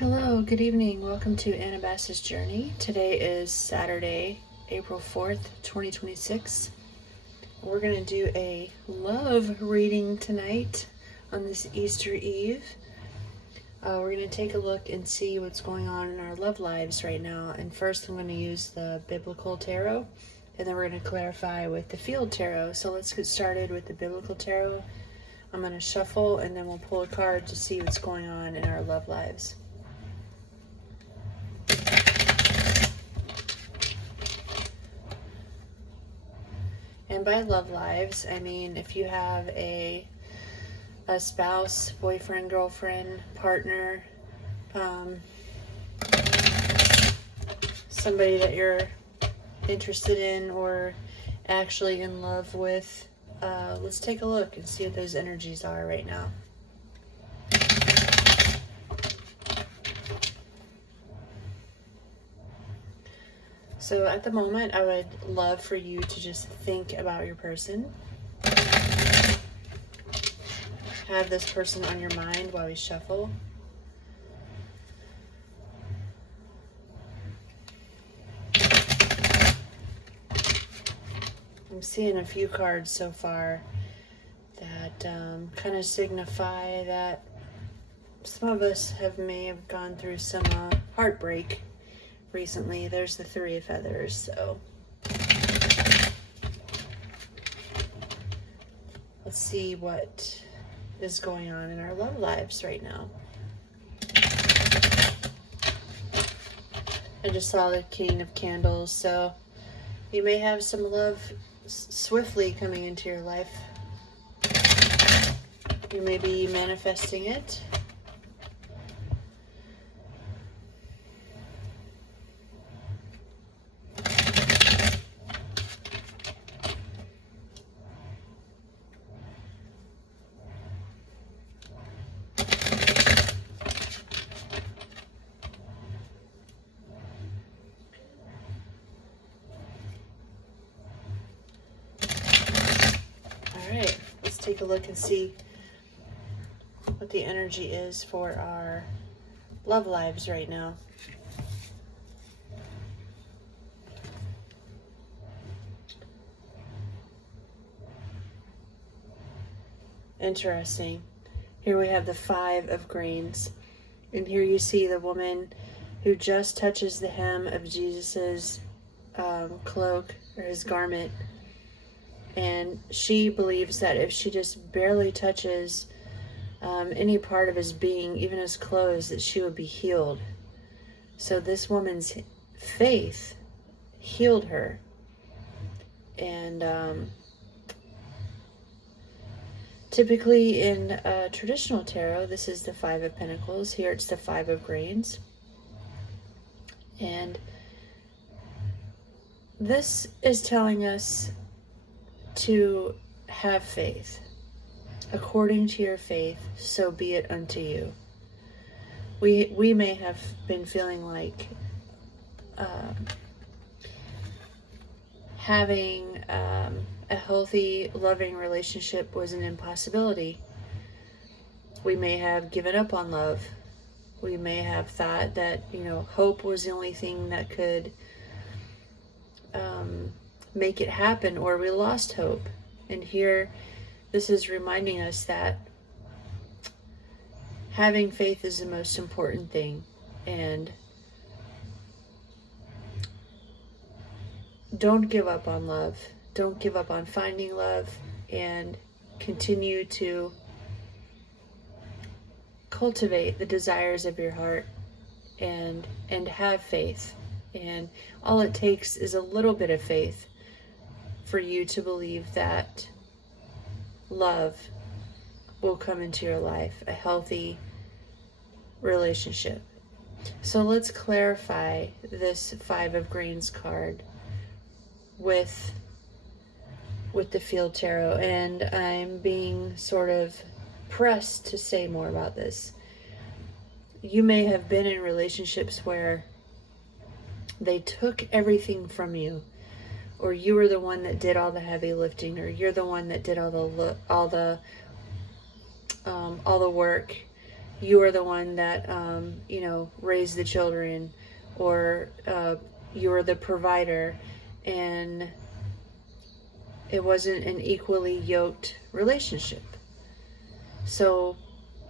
Hello, good evening. Welcome to Annabassa's Journey. Today is Saturday, April 4th, 2026. We're going to do a love reading tonight on this Easter Eve. We're going to take a look and see what's going on in our love lives right now. And first I'm going to use the Biblical Tarot, and then we're going to clarify with the Field Tarot. So let's get started with the Biblical Tarot. I'm going to shuffle and then we'll pull a card to see what's going on in our love lives. And by love lives, I mean if you have a spouse, boyfriend, girlfriend, partner, somebody that you're interested in or actually in love with, let's take a look and see what those energies are right now. So at the moment, I would love for you to just think about your person. Have this person on your mind while we shuffle. I'm seeing a few cards so far that kind of signify that some of us may have gone through some heartbreak recently. There's the Three of Feathers, so let's see what is going on in our love lives right now. I just saw the King of Candles, so you may have some love swiftly coming into your life. You may be manifesting it. Take a look and see what the energy is for our love lives right now. Interesting. Here we have the Five of Grains, and here you see the woman who just touches the hem of Jesus's cloak or his garment. And she believes that if she just barely touches any part of his being, even his clothes, that she would be healed. So this woman's faith healed her. And typically in traditional tarot, this is the Five of Pentacles. Here it's the Five of Grains. And this is telling us to have faith. According to your faith, so be it unto you. We may have been feeling like having a healthy, loving relationship was an impossibility. We may have given up on love. We may have thought that, hope was the only thing that could make it happen, or we lost hope. And here this is reminding us that having faith is the most important thing, and don't give up on love. Don't give up on finding love, and continue to cultivate the desires of your heart and have faith. And all it takes is a little bit of faith for you to believe that love will come into your life, a healthy relationship. So let's clarify this Five of Grains card with the Field Tarot. And I'm being sort of pressed to say more about this. You may have been in relationships where they took everything from you, or you were the one that did all the heavy lifting, or you're the one that did all the work, you are the one that, raised the children, or you are the provider, and it wasn't an equally yoked relationship. So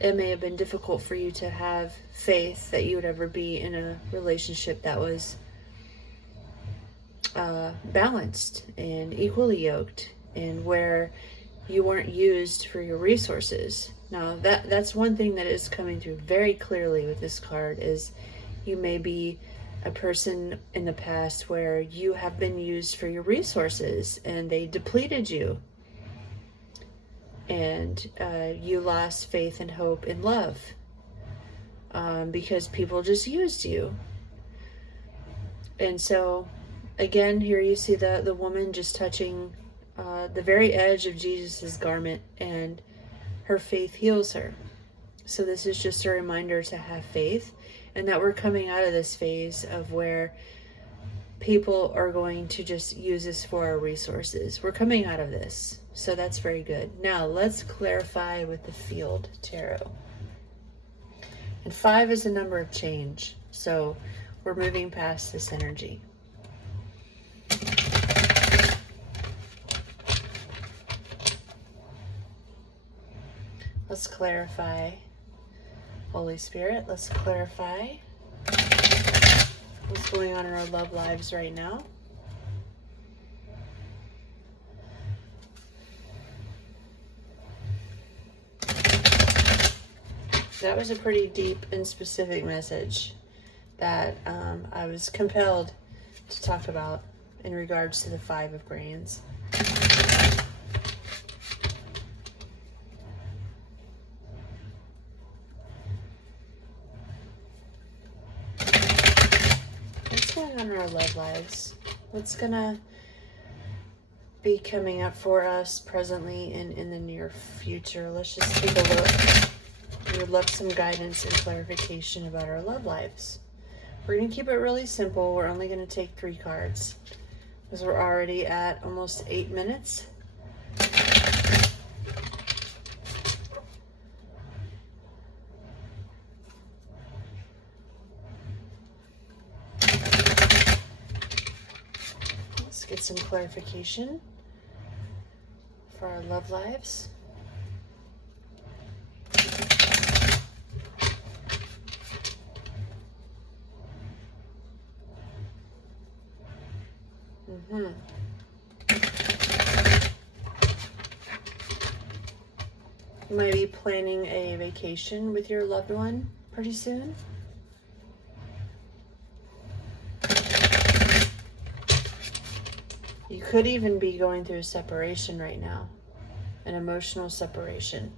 it may have been difficult for you to have faith that you would ever be in a relationship that was balanced and equally yoked, and where you weren't used for your resources. Now that's one thing that is coming through very clearly with this card, is you may be a person in the past where you have been used for your resources and they depleted you, and you lost faith and hope in love, because people just used you. And so again, here you see the woman just touching the very edge of Jesus's garment, and her faith heals her. So this is just a reminder to have faith, and that we're coming out of this phase of where people are going to just use us for our resources. We're coming out of this. So that's very good. Now let's clarify with the Field Tarot. And 5 is a number of change. So we're moving past this energy. Let's clarify. Holy Spirit, let's clarify what's going on in our love lives right now. That was a pretty deep and specific message that I was compelled to talk about in regards to the 5 of Wands. What's going on in our love lives? What's gonna be coming up for us presently and in the near future? Let's just take a look. We would love some guidance and clarification about our love lives. We're going to keep it really simple. We're only going to take 3 cards because we're already at almost 8 minutes. Let's get some clarification for our love lives. You might be planning a vacation with your loved one pretty soon. You could even be going through a separation right now, an emotional separation.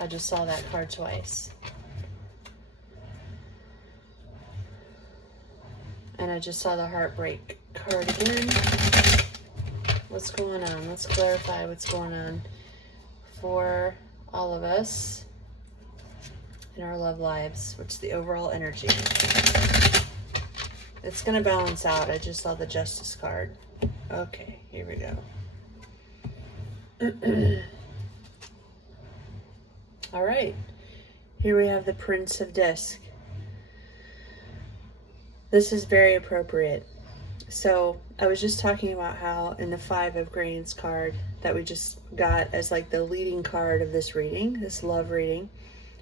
I just saw that card twice. And I just saw the heartbreak card again. What's going on? Let's clarify what's going on for all of us in our love lives. What's the overall energy? It's going to balance out. I just saw the Justice card. Okay, here we go. All right. Here we have the Prince of Disc. This is very appropriate. So I was just talking about how in the 5 of Wands card that we just got as like the leading card of this reading, this love reading,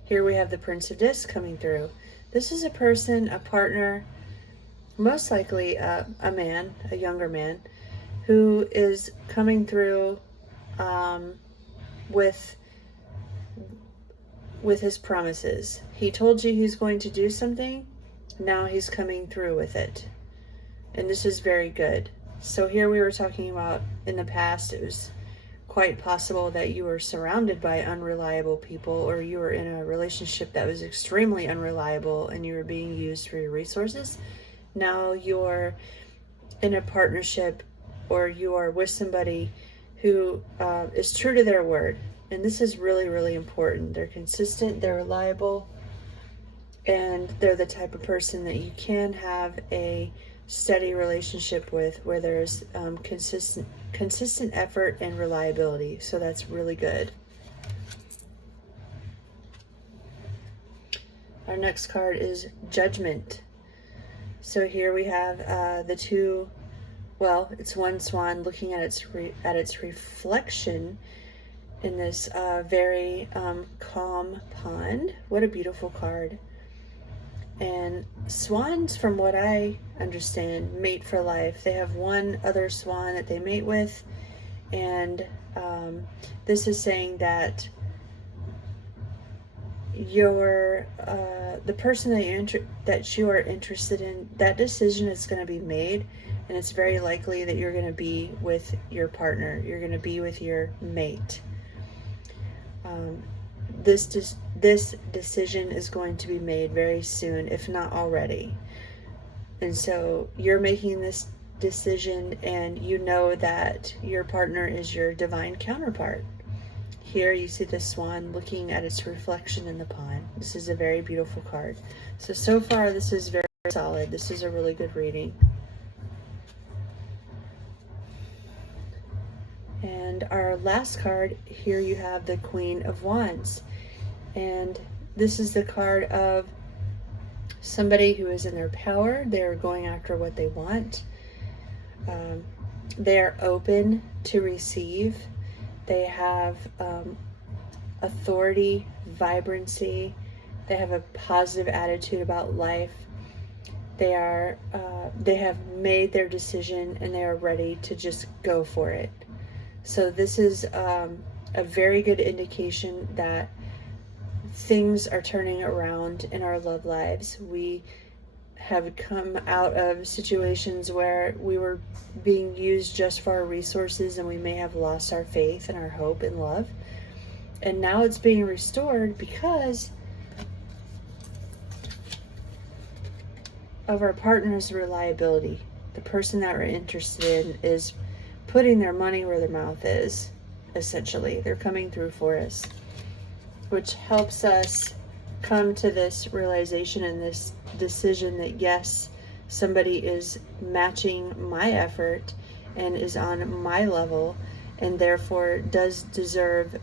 here we have the Prince of Discs coming through. This is a person, a partner, most likely a man, a younger man, who is coming through with his promises. He told you he's going to do something. Now he's coming through with it. And this is very good. So here we were talking about in the past, it was quite possible that you were surrounded by unreliable people, or you were in a relationship that was extremely unreliable and you were being used for your resources. Now you're in a partnership, or you are with somebody who is true to their word. And this is really, really important. They're consistent, they're reliable, and they're the type of person that you can have a steady relationship with, where there's consistent effort and reliability. So that's really good. Our next card is Judgment. So here we have the two, well, it's one swan looking at its reflection in this very calm pond. What a beautiful card. And swans, from what I understand, mate for life. They have one other swan that they mate with, and this is saying that the person that you are interested in, that decision is going to be made, and it's very likely that you're going to be with your partner. You're going to be with your mate. This decision is going to be made very soon, if not already. And so you're making this decision, and you know that your partner is your divine counterpart. Here you see the swan looking at its reflection in the pond. This is a very beautiful card. So far this is very solid. This is a really good reading. And our last card, here you have the Queen of Wands. And this is the card of somebody who is in their power. They're going after what they want. They are open to receive. They have authority, vibrancy. They have a positive attitude about life. They have made their decision, and they are ready to just go for it. So this is a very good indication that things are turning around in our love lives. We have come out of situations where we were being used just for our resources, and we may have lost our faith and our hope and love. And now it's being restored because of our partner's reliability. The person that we're interested in is putting their money where their mouth is, essentially. They're coming through for us, which helps us come to this realization and this decision that yes, somebody is matching my effort and is on my level, and therefore does deserve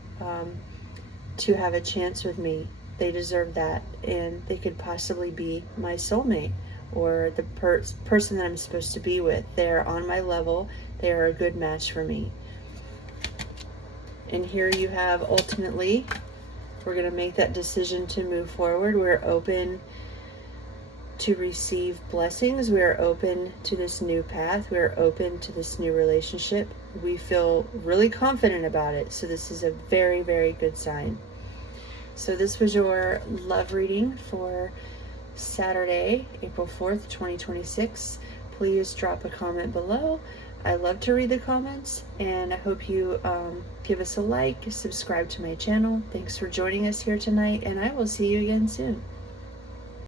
to have a chance with me. They deserve that, and they could possibly be my soulmate or the person that I'm supposed to be with. They're on my level. They are a good match for me. And here you have, ultimately, we're going to make that decision to move forward. We're open to receive blessings. We are open to this new path. We are open to this new relationship. We feel really confident about it. So this is a very, very good sign. So this was your love reading for Saturday, April 4th, 2026. Please drop a comment below. I love to read the comments, and I hope you give us a like, subscribe to my channel. Thanks for joining us here tonight, and I will see you again soon.